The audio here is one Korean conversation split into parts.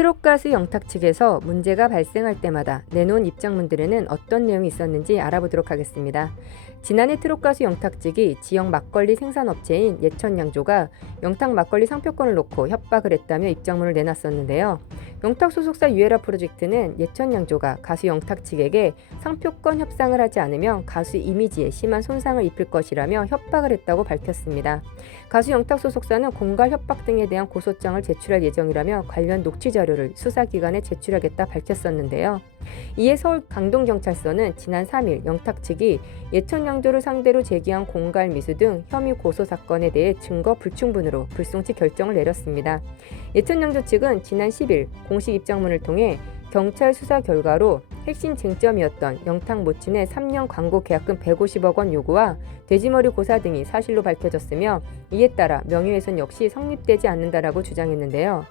트롯가수 영탁 측에서 문제가 발생할 때마다 내놓은 입장문들에는 어떤 내용이 있었는지 알아보도록 하겠습니다. 지난해 트롯가수 영탁 측이 지역 막걸리 생산업체인 예천양조가 영탁 막걸리 상표권을 놓고 협박을 했다며 입장문을 내놨었는데요. 영탁 소속사 유에라 프로젝트는 예천양조가 가수 영탁 측에게 상표권 협상을 하지 않으면 가수 이미지에 심한 손상을 입힐 것이라며 협박을 했다고 밝혔습니다. 가수 영탁 소속사는 공갈 협박 등에 대한 고소장을 제출할 예정이라며 관련 녹취 자료를 수사기관에 제출하겠다 밝혔었는데요. 이에 서울 강동경찰서는 지난 3일 영탁 측이 예천양조를 상대로 제기한 공갈 미수 등 혐의 고소 사건에 대해 증거 불충분으로 불송치 결정을 내렸습니다. 예천양조 측은 지난 10일 공식 입장문을 통해 경찰 수사 결과로 핵심 쟁점이었던 영탁 모친의 3년 광고 계약금 150억 원 요구와 돼지머리 고사 등이 사실로 밝혀졌으며 이에 따라 명예훼손 역시 성립되지 않는다라고 주장했는데요.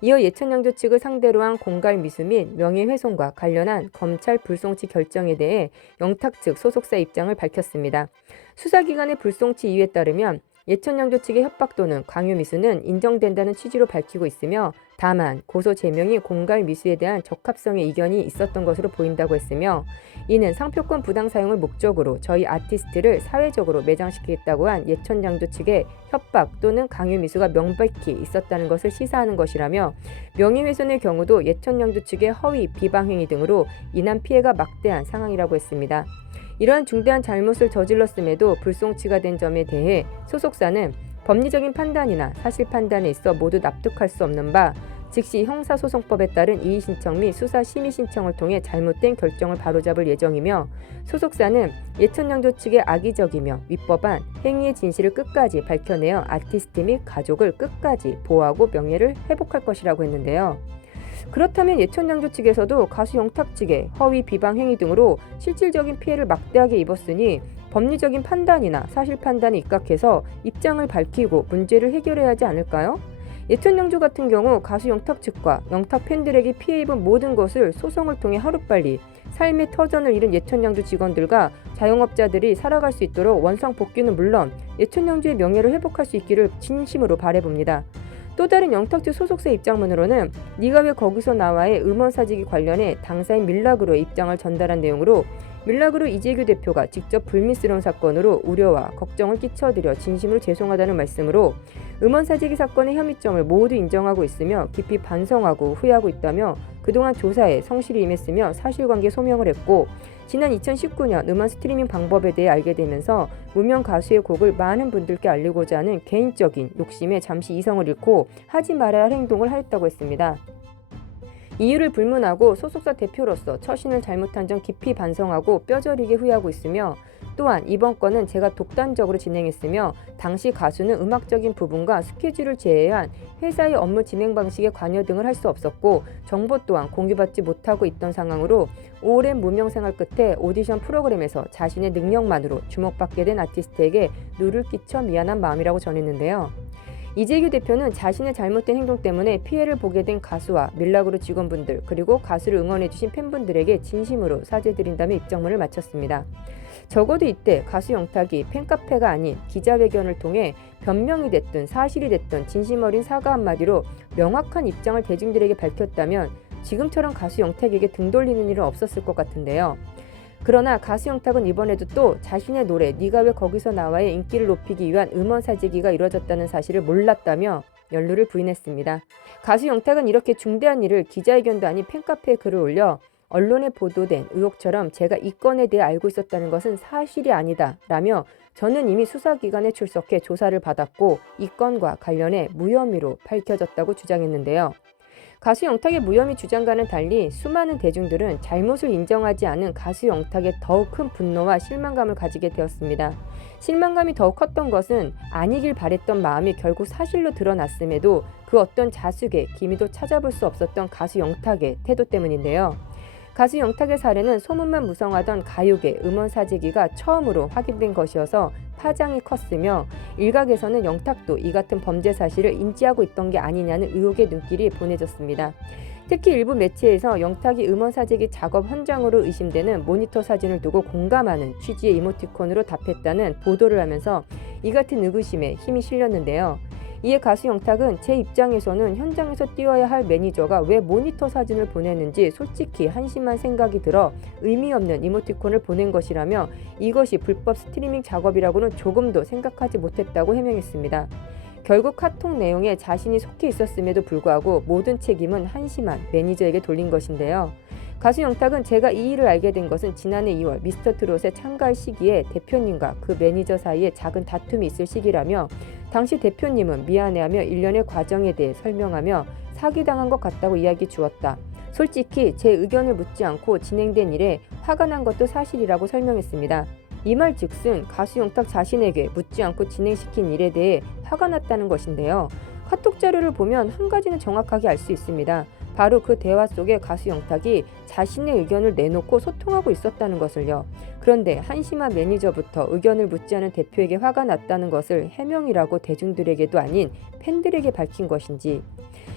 이어 예천양조 측을 상대로 한 공갈 미수 및 명예훼손과 관련한 검찰 불송치 결정에 대해 영탁 측 소속사 입장을 밝혔습니다. 수사기관의 불송치 이유에 따르면 예천양조 측의 협박 또는 강요 미수는 인정된다는 취지로 밝히고 있으며 다만 고소 제명이 공갈 미수에 대한 적합성의 이견이 있었던 것으로 보인다고 했으며 이는 상표권 부당 사용을 목적으로 저희 아티스트를 사회적으로 매장시키겠다고 한 예천양조 측의 협박 또는 강요 미수가 명백히 있었다는 것을 시사하는 것이라며 명예훼손의 경우도 예천양조 측의 허위 비방 행위 등으로 인한 피해가 막대한 상황이라고 했습니다. 이러한 중대한 잘못을 저질렀음에도 불송치가 된 점에 대해 소속사는 법리적인 판단이나 사실 판단에 있어 모두 납득할 수 없는 바 즉시 형사소송법에 따른 이의 신청 및 수사 심의 신청을 통해 잘못된 결정을 바로잡을 예정이며 소속사는 예천양조 측의 악의적이며 위법한 행위의 진실을 끝까지 밝혀내어 아티스트 및 가족을 끝까지 보호하고 명예를 회복할 것이라고 했는데요. 그렇다면 예천양조 측에서도 가수 영탁 측의 허위 비방 행위 등으로 실질적인 피해를 막대하게 입었으니 법리적인 판단이나 사실 판단에 입각해서 입장을 밝히고 문제를 해결해야 하지 않을까요? 예천양조 같은 경우 가수 영탁 측과 영탁 팬들에게 피해 입은 모든 것을 소송을 통해 하루빨리 삶의 터전을 잃은 예천양조 직원들과 자영업자들이 살아갈 수 있도록 원상 복귀는 물론 예천양조의 명예를 회복할 수 있기를 진심으로 바라봅니다. 또 다른 영탁 측 소속사 입장문으로는 네가 왜 거기서 나와의 음원 사직이 관련해 당사인 밀락으로의 입장을 전달한 내용으로 밀락으로 이재규 대표가 직접 불미스러운 사건으로 우려와 걱정을 끼쳐드려 진심으로 죄송하다는 말씀으로 음원 사직이 사건의 혐의점을 모두 인정하고 있으며 깊이 반성하고 후회하고 있다며 그동안 조사에 성실히 임했으며 사실관계 소명을 했고 지난 2019년 음원 스트리밍 방법에 대해 알게 되면서 무명 가수의 곡을 많은 분들께 알리고자 하는 개인적인 욕심에 잠시 이성을 잃고 하지 말아야 할 행동을 하였다고 했습니다. 이유를 불문하고 소속사 대표로서 처신을 잘못한 점 깊이 반성하고 뼈저리게 후회하고 있으며 또한 이번 건은 제가 독단적으로 진행했으며 당시 가수는 음악적인 부분과 스케줄을 제외한 회사의 업무 진행 방식에 관여 등을 할 수 없었고 정보 또한 공유받지 못하고 있던 상황으로 오랜 무명 생활 끝에 오디션 프로그램에서 자신의 능력만으로 주목받게 된 아티스트에게 누를 끼쳐 미안한 마음이라고 전했는데요. 이재규 대표는 자신의 잘못된 행동 때문에 피해를 보게 된 가수와 밀락그룹 직원분들 그리고 가수를 응원해주신 팬분들에게 진심으로 사죄드린다며 입장문을 마쳤습니다. 적어도 이때 가수 영탁이 팬카페가 아닌 기자회견을 통해 변명이 됐든 사실이 됐든 진심 어린 사과 한마디로 명확한 입장을 대중들에게 밝혔다면 지금처럼 가수 영탁에게 등 돌리는 일은 없었을 것 같은데요. 그러나 가수 영탁은 이번에도 또 자신의 노래 네가 왜 거기서 나와의 인기를 높이기 위한 음원 사재기가 이뤄졌다는 사실을 몰랐다며 연루를 부인했습니다. 가수 영탁은 이렇게 중대한 일을 기자회견도 아닌 팬카페에 글을 올려 언론에 보도된 의혹처럼 제가 이 건에 대해 알고 있었다는 것은 사실이 아니다 라며 저는 이미 수사기관에 출석해 조사를 받았고 이 건과 관련해 무혐의로 밝혀졌다고 주장했는데요. 가수 영탁의 무혐의 주장과는 달리 수많은 대중들은 잘못을 인정하지 않은 가수 영탁에 더욱 큰 분노와 실망감을 가지게 되었습니다. 실망감이 더욱 컸던 것은 아니길 바랬던 마음이 결국 사실로 드러났음에도 그 어떤 자숙의 기미도 찾아볼 수 없었던 가수 영탁의 태도 때문인데요. 가수 영탁의 사례는 소문만 무성하던 가요계 음원 사재기가 처음으로 확인된 것이어서 파장이 컸으며 일각에서는 영탁도 이 같은 범죄 사실을 인지하고 있던 게 아니냐는 의혹의 눈길이 보내졌습니다. 특히 일부 매체에서 영탁이 음원 사재기 작업 현장으로 의심되는 모니터 사진을 두고 공감하는 취지의 이모티콘으로 답했다는 보도를 하면서 이 같은 의구심에 힘이 실렸는데요. 이에 가수 영탁은 제 입장에서는 현장에서 뛰어야 할 매니저가 왜 모니터 사진을 보내는지 솔직히 한심한 생각이 들어 의미 없는 이모티콘을 보낸 것이라며 이것이 불법 스트리밍 작업이라고는 조금도 생각하지 못했다고 해명했습니다. 결국 카톡 내용에 자신이 속해 있었음에도 불구하고 모든 책임은 한심한 매니저에게 돌린 것인데요. 가수 영탁은 제가 이 일을 알게 된 것은 지난해 2월 미스터트롯에 참가할 시기에 대표님과 그 매니저 사이에 작은 다툼이 있을 시기라며 당시 대표님은 미안해하며 일련의 과정에 대해 설명하며 사기당한 것 같다고 이야기 주었다. 솔직히 제 의견을 묻지 않고 진행된 일에 화가 난 것도 사실이라고 설명했습니다. 이 말 즉슨 가수 영탁 자신에게 묻지 않고 진행시킨 일에 대해 화가 났다는 것인데요. 카톡 자료를 보면 한 가지는 정확하게 알 수 있습니다. 바로 그 대화 속에 가수 영탁이 자신의 의견을 내놓고 소통하고 있었다는 것을요. 그런데 한심한 매니저부터 의견을 묻지 않은 대표에게 화가 났다는 것을 해명이라고 대중들에게도 아닌 팬들에게 밝힌 것인지.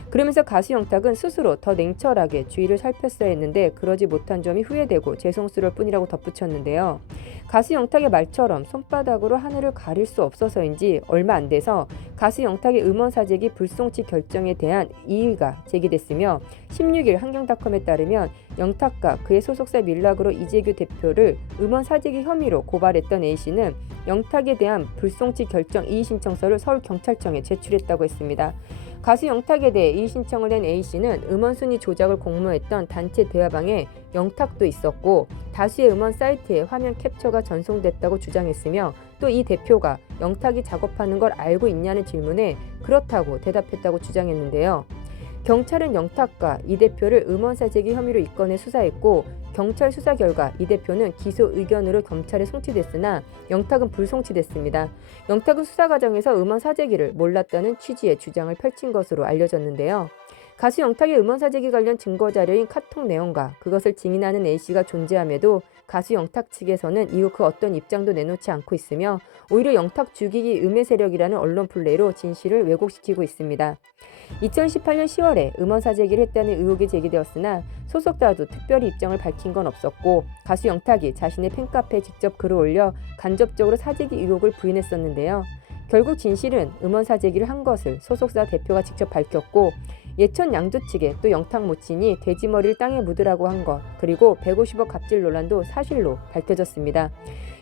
그러면서 가수 영탁은 스스로 더 냉철하게 주의를 살폈어야 했는데 그러지 못한 점이 후회되고 죄송스러울 뿐이라고 덧붙였는데요. 가수 영탁의 말처럼 손바닥으로 하늘을 가릴 수 없어서인지 얼마 안 돼서 가수 영탁의 음원 사재기 불송치 결정에 대한 이의가 제기됐으며 16일 한경닷컴에 따르면 영탁과 그의 소속사 밀락으로 이재규 대표를 음원 사재기 혐의로 고발했던 A씨는 영탁에 대한 불송치 결정 이의 신청서를 서울경찰청에 제출했다고 했습니다. 가수 영탁에 대해 이의 신청을 낸 A씨는 음원 순위 조작을 공모했던 단체 대화방에 영탁도 있었고 다수의 음원 사이트에 화면 캡처가 전송됐다고 주장했으며 또 이 대표가 영탁이 작업하는 걸 알고 있냐는 질문에 그렇다고 대답했다고 주장했는데요. 경찰은 영탁과 이 대표를 음원 사재기 혐의로 입건해 수사했고 경찰 수사 결과 이 대표는 기소 의견으로 검찰에 송치됐으나 영탁은 불송치됐습니다. 영탁은 수사 과정에서 음원 사재기를 몰랐다는 취지의 주장을 펼친 것으로 알려졌는데요. 가수 영탁의 음원 사재기 관련 증거 자료인 카톡 내용과 그것을 증인하는 A씨가 존재함에도 가수 영탁 측에서는 이후 그 어떤 입장도 내놓지 않고 있으며 오히려 영탁 죽이기 음해 세력이라는 언론 플레이로 진실을 왜곡시키고 있습니다. 2018년 10월에 음원 사재기를 했다는 의혹이 제기되었으나 소속사도 특별히 입장을 밝힌 건 없었고 가수 영탁이 자신의 팬카페에 직접 글을 올려 간접적으로 사재기 의혹을 부인했었는데요. 결국 진실은 음원 사재기를 한 것을 소속사 대표가 직접 밝혔고 예천 양조 측에 또 영탁 모친이 돼지머리를 땅에 묻으라고 한 것 그리고 150억 갑질 논란도 사실로 밝혀졌습니다.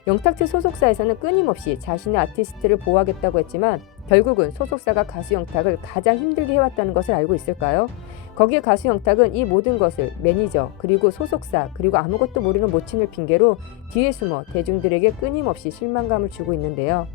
영탁 측 소속사에서는 끊임없이 자신의 아티스트를 보호하겠다고 했지만 결국은 소속사가 가수 영탁을 가장 힘들게 해왔다는 것을 알고 있을까요? 거기에 가수 영탁은 이 모든 것을 매니저 그리고 소속사 그리고 아무것도 모르는 모친을 핑계로 뒤에 숨어 대중들에게 끊임없이 실망감을 주고 있는데요.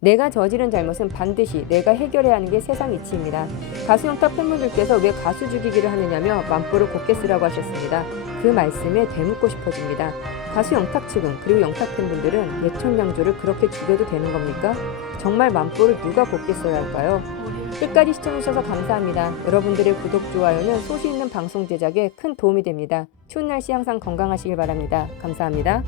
내가 저지른 잘못은 반드시 내가 해결해야 하는 게 세상 이치입니다. 가수 영탁 팬분들께서 왜 가수 죽이기를 하느냐며 만보를 곱게 쓰라고 하셨습니다. 그 말씀에 되묻고 싶어집니다. 가수 영탁 측은 그리고 영탁 팬분들은 예천양조를 그렇게 죽여도 되는 겁니까? 정말 만보를 누가 곱게 써야 할까요? 끝까지 시청해주셔서 감사합니다. 여러분들의 구독, 좋아요는 소시 있는 방송 제작에 큰 도움이 됩니다. 추운 날씨 항상 건강하시길 바랍니다. 감사합니다.